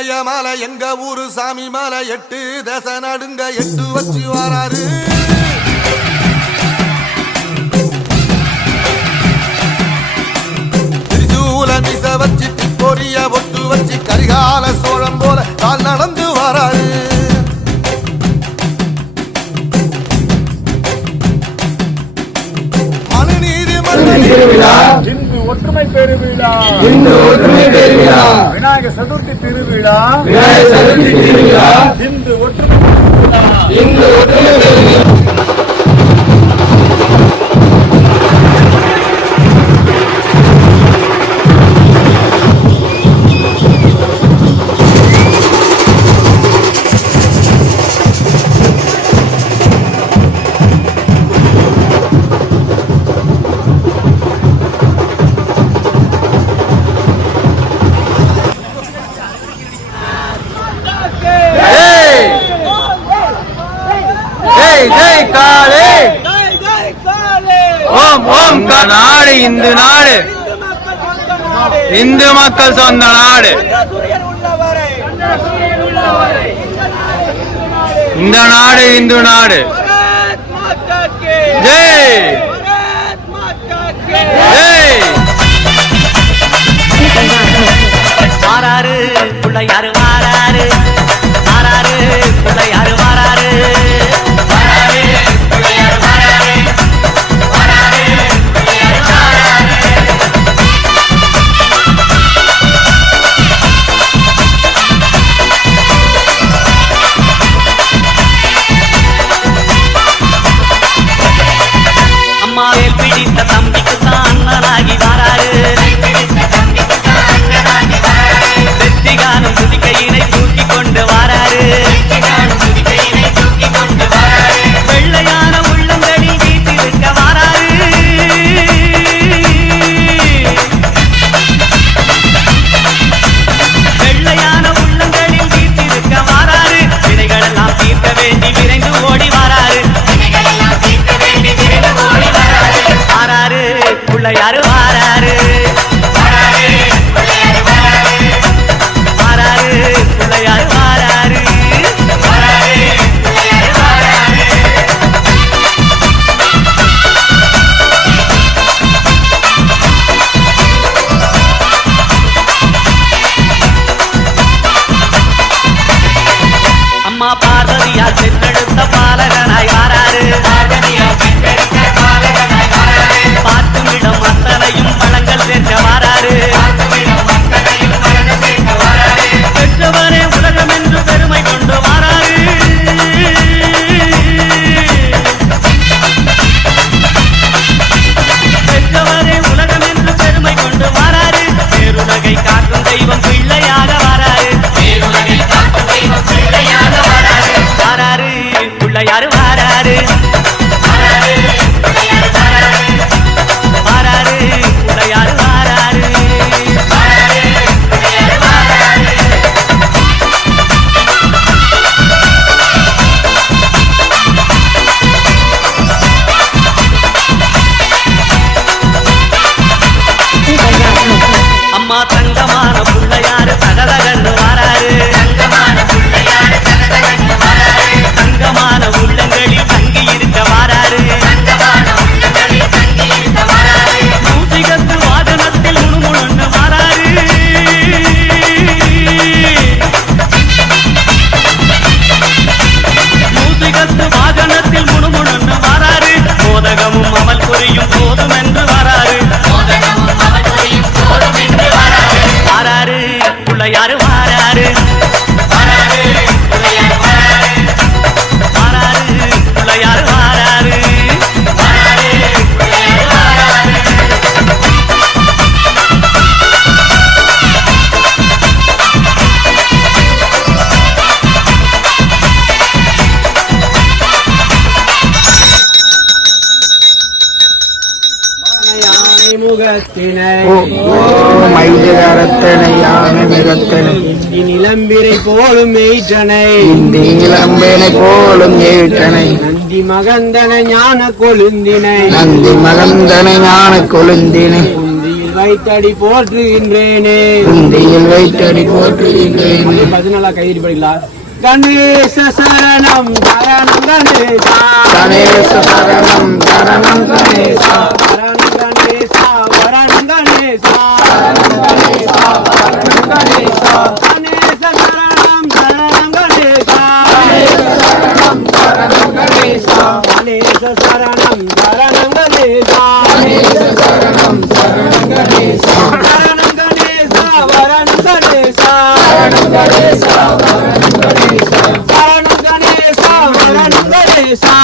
எமய மலை எங்க ஊரு சாமி மலை 8 தேச நடுங்க 8 வச்சு வராரு. திரிசூல மிச வச்சு பொரிய ஒட்டு வச்சு கரிகால சோழம் போல கால் நடந்து வராரு. இந்து ஒற்றுமை பெருவிழா விநாயக சதுர்த்தி திருவிழா இந்து ஒற்றுமை நாடு இந்து நாடு இந்து மக்கள் சொந்த நாடு. இந்த நாடு இந்து நாடு. ஜெய் ஜெய். மாறாரு பிள்ளையாரு மாறாரு மாறாரு பிள்ளையாரு மாறாரு. அம்மாவேல் பிடித்த தம்பிக்கு தான் அண்ணனாகி வாராரு. வெற்றிகானும் துதிக்கையினை தூக்கி கொண்டு வாராரு. வெள்ளையான உள்ளங்களில் வீட்டிருக்க வாராரு. வெள்ளையான உள்ளங்களில் வீட்டிருக்க வாராரு. வினைகளெல்லாம் தீர்க்க வேண்டி விரைந்து ஓடி வாராரு. வாராரு பிள்ளையாரு வாராரு வாராரு பிள்ளையாரு வாராரு. அம்மா பார்வதியால் பெற்றெடுத்த பாலகனாய் வாராரு. பாட்டுமிடம் அத்தனையும் பழங்கள் சேர்க்க வாராரு. பெற்றவரே உலகம் என்று பெருமை கொண்டு வாராரு. பெற்றவரே உலகம் என்று பெருமை கொண்டு வாராரு. பேருலகை காக்கும் தெய்வம் பிள்ளையாக வாராரு. வாராரு பிள்ளையாரு வாராரு வாராரு பிள்ளையாரு வாராரு. அம்மா தங்கமான பிள்ளையாரு தகதகன்னு வாராரு. தங்கமான உள்ளங்களில் தங்கி இருக்க வாராரு. மூசிகத்து வாதனத்தில் முணுமுணுன்னு வாராரு. மூசிகத்து வாகனத்தில் முணுமுணுன்னு வாராரு. மோதகமும் அமல் புரியும் போதும் என்று வாராரு. வாராரு பிள்ளையாரு வாராரு வாராரு பிள்ளையாரு வாராரு. நிலம்பிரை போலும் எயிற்றனை நந்தி மகந்தன ஞான கொழுந்தினை வைத்தடி போற்றுகின்றேனே உண்டியில் வைத்தடி போற்றுகின்றேனே 14 கையடி படிக்கலாம். கணேச சரணம் சரணம் கணேசா கணேச சரணம் சரணம் கணேசா சரணம் கணேசா வரணம் கணேசா கணேச சரணம் சரணம் கணேசா சரணம் கணேசா கணேச சரணம் சரணம் கணேசா சரணம் சரணம் கணேசா சரணம் கணேசா வரணம் கணேசா சரணம் கணேசா சரணம் கணேசா வரணம் கணேசா